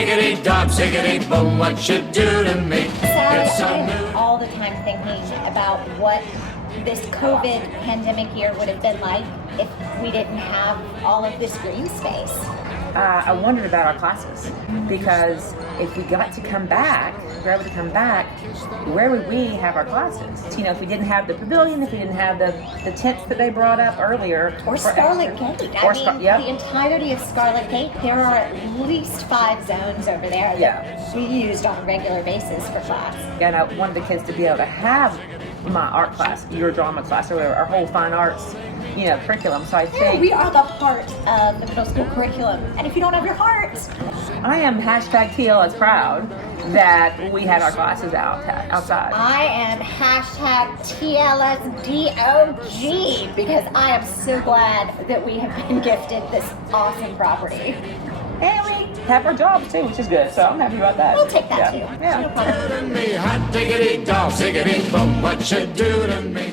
diggity dog, ziggity boom, what you do to me. It's so I'm new. all the time thinking about what this COVID pandemic year would have been like if we didn't have all of this green space. I wondered about our classes, because if we got to come back, if we were able to come back, where would we have our classes? You know, if we didn't have the pavilion, if we didn't have the tents that they brought up earlier. Or for Scarlet extra- Gate. Or The entirety of Scarlet Gate, there are at least 5 zones over there that we used on a regular basis for class. And I wanted the kids to be able to have my art class, your drama class, or whatever, our whole fine arts, curriculum. So I Yeah, think we are the heart of the middle school curriculum. And if you don't have your heart, I am #TLS proud that we had our classes outside. I am #TLSDOG because I am so glad that we have been gifted this awesome property. And we have our jobs too, which is good. So I'm happy about that. We'll take that too. Yeah. No problem. To me, hot diggity dog, ziggity boom, what you do to me.